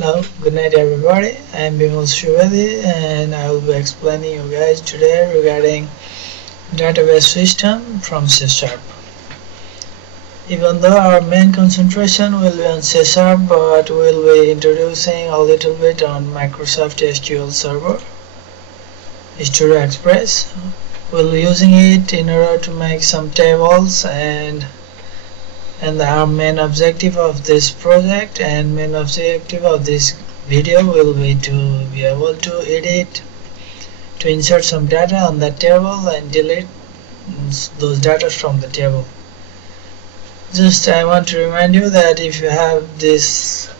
Hello, good night everybody. I am Bimal Shivedi and I will be explaining you guys today regarding database system from C#. Even though our main concentration will be on C#, but we will be introducing a little bit on Microsoft SQL Server, Studio Express. We will be using it in order to make some tables and our main objective of this project and main objective of this video will be to be able to edit, to insert some data on that table and delete those data from the table. Just I want to remind you that if you have this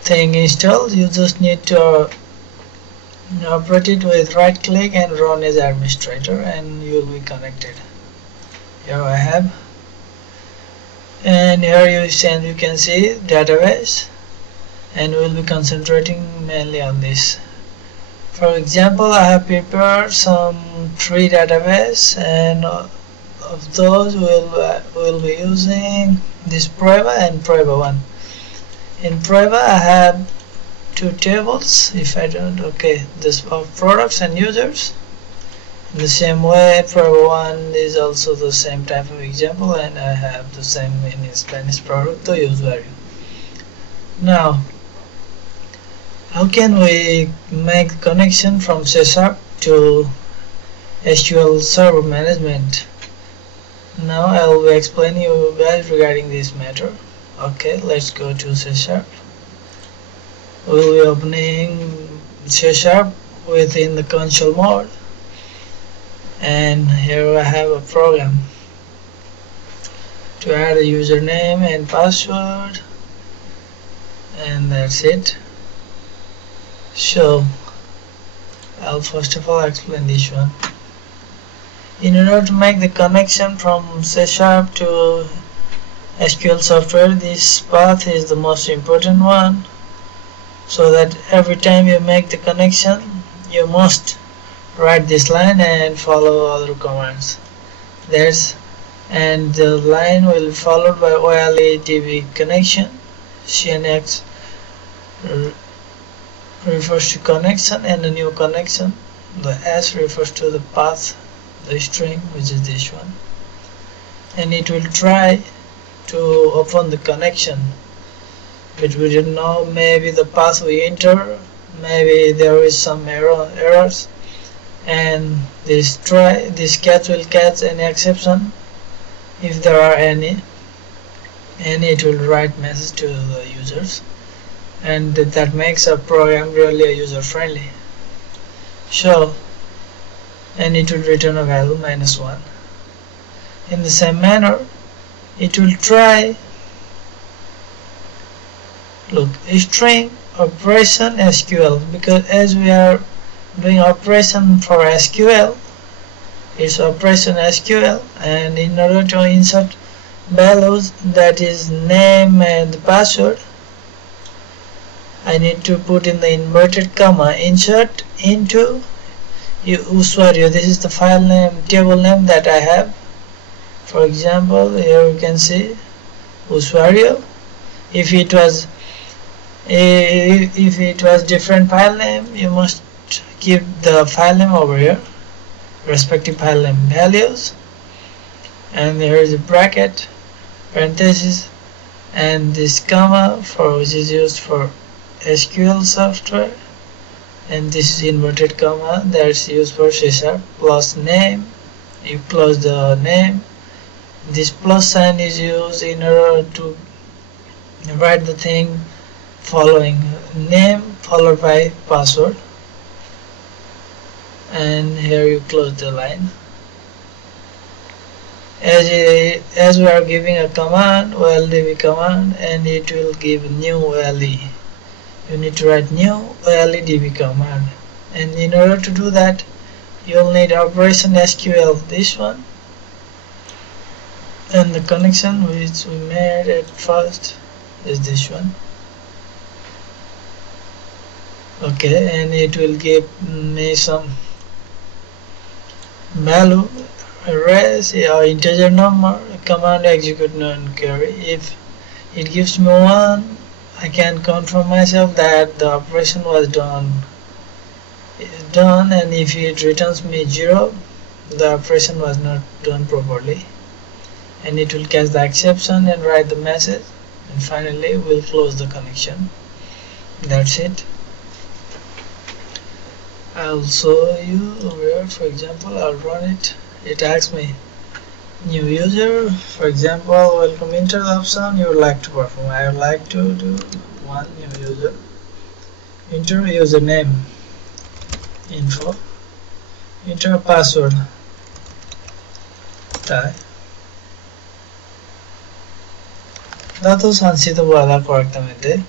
thing installed, you just need to operate it with right click and run as administrator and you will be connected. Here I have. And here you can see database, and we will be concentrating mainly on this. For example, I have prepared some 3 database, and of those we'll be using this Proeva and Proeva 1. In Proeva I have 2 tables. If I don't, okay, this of products and users. In the same way, Proeva 1 is also the same type of example, and I have the same in Spanish producto y usuario. Now, how can we make connection from C# to SQL Server Management? Now I will be explaining you guys regarding this matter. Okay, let's go to C#. We will be opening C# within the console mode. And here I have a program to add a username and password, and that's it. So I'll first of all explain this one. In order to make the connection from C# to SQL software, this path is the most important one, so that every time you make the connection you must write this line and follow other commands. And the line will be followed by OLE-DB connection. CNX refers to connection and a new connection. The S refers to the path, the string, which is this one. And it will try to open the connection, but we don't know, maybe the path we enter, maybe there is some errors. And this catch will catch any exception if there are any, and it will write message to the users, and that makes our program really user friendly. So, and it will return a value -1. In the same manner, it will try, look, string operation SQL, because as we are doing operation for SQL, it's operation SQL, and in order to insert values, that is name and password, I need to put in the inverted comma insert into usuario. This is the file name, table name that I have. For example, here you can see usuario. If it was different file name, you must keep the file name over here, respective file name values, and there is a bracket, parenthesis, and this comma which is used for SQL software, and this is inverted comma that's used for C# plus name. You close the name. This plus sign is used in order to write the thing following name followed by password, and here you close the line. As we are giving a command, OLE-DB command, and it will give new OLE. You need to write new OLE-DB command, and in order to do that you will need operation SQL, this one, and the connection which we made at first is this one. Okay, and it will give me some value, arrays or integer number. Command execute non-query. If it gives me 1, I can confirm myself that the operation was done, and if it returns me 0, the operation was not done properly, and it will catch the exception and write the message, and finally we'll close the connection. That's it. I'll show you where, for example, I'll run it. It asks me new user, for example, welcome, enter the option you would like to perform. I would like to do one new user. Enter username, info, enter password, type. That was correctamente.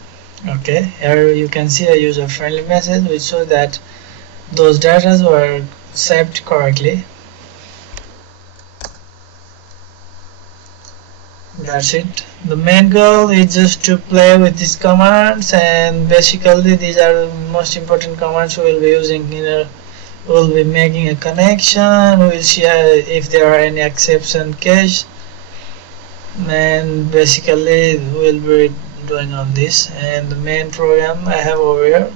Okay, here you can see a user friendly message which shows that those data were saved correctly. That's it. The main goal is just to play with these commands, and basically these are the most important commands we will be using here. We will be making a connection, we will see if there are any exception case, and basically we will be doing on this. And the main program I have over here,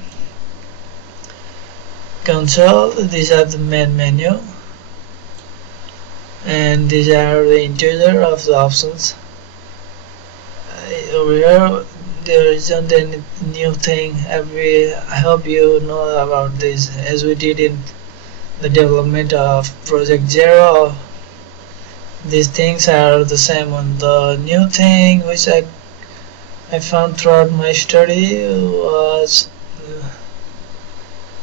console, these are the main menu, and these are the integer of the options. Over here there isn't any new thing. I hope you know about this, as we did in the development of Project Zero. These things are the same one. The new thing which I found throughout my study was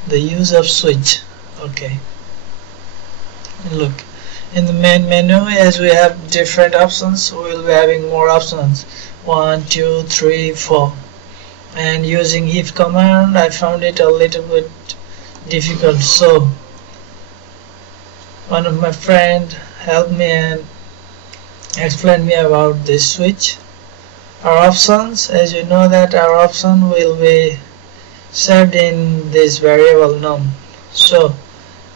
the use of switch. Okay, look, in the main menu, as we have different options, we will be having more options, 1, 2, 3, 4, and using if command I found it a little bit difficult, so one of my friends helped me and explained me about this switch. Our options, as you know that our option will be saved in this variable num. So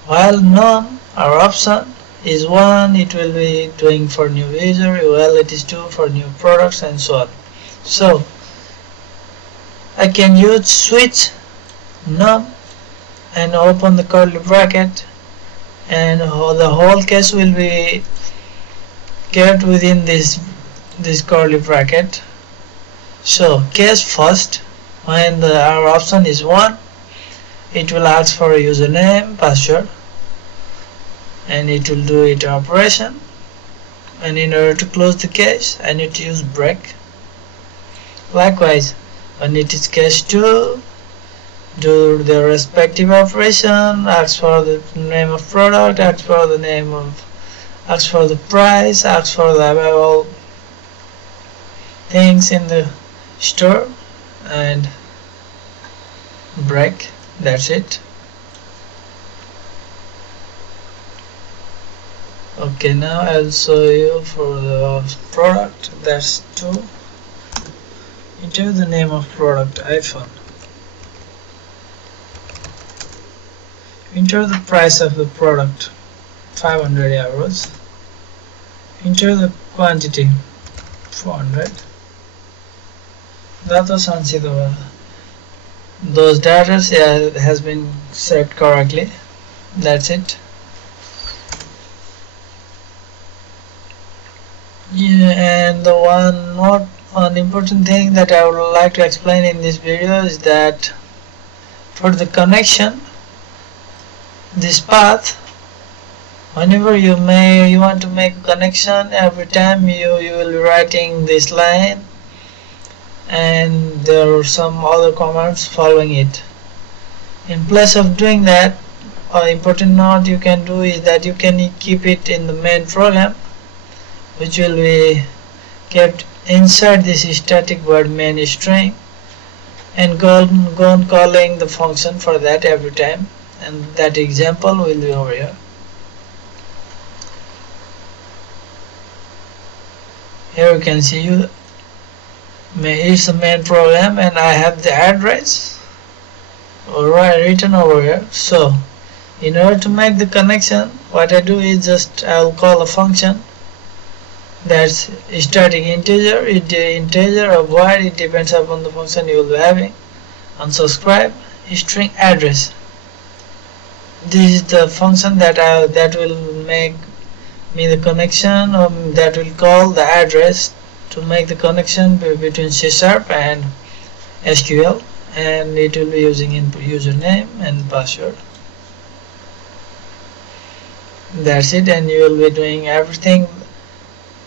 while num, our option, is 1, it will be doing for new user, while it is 2 for new products, and so on. So I can use switch num and open the curly bracket, and the whole case will be kept within this curly bracket. So case first, when our option is 1, it will ask for a username, password, and it will do its operation. And in order to close the case, I need to use break. Likewise, when it is case 2, do the respective operation, ask for the name of product, ask for the price, ask for the available things in the store, and break. That's it. Okay, now I'll show you for the product. That's 2. Enter the name of product, iPhone. Enter the price of the product, 500 euros. Enter the quantity, 400. That was answered. Those data has been set correctly. That's it. Yeah, and the one important thing that I would like to explain in this video is that for the connection, this path, whenever you want to make a connection, every time you will be writing this line, and there are some other commands following it. In place of doing that, an important note you can do is that you can keep it in the main program, which will be kept inside this static void main string, and go on calling the function for that every time, and that example will be over here. Here you can see it's the main program, and I have the address written over here. So in order to make the connection, what I do is just I'll call a function That's static integer, integer or void, it depends upon the function you will be having. Unsubscribe string address. This is the function that will make me the connection, that will call the address to make the connection between C# and SQL, and it will be using input username and password. That's it, and you will be doing everything,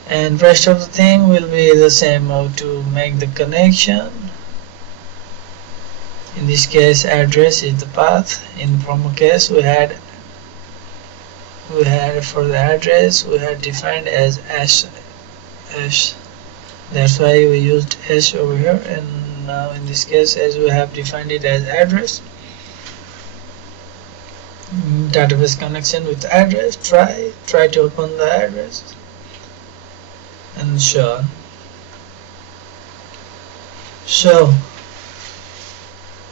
and rest of the thing will be the same. How to make the connection. In this case, address is the path. In the promo case, we had for the address we had defined as s. That's why we used s over here, and now in this case, as we have defined it as address, database connection with address, try to open the address, and so on. So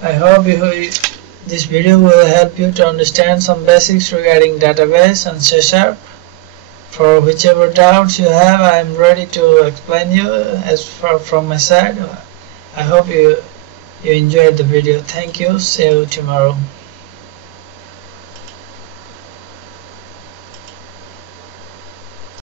I hope this video will help you to understand some basics regarding database and C#. For whichever doubts you have, I am ready to explain you as far from my side. I hope you enjoyed the video. Thank you. See you tomorrow.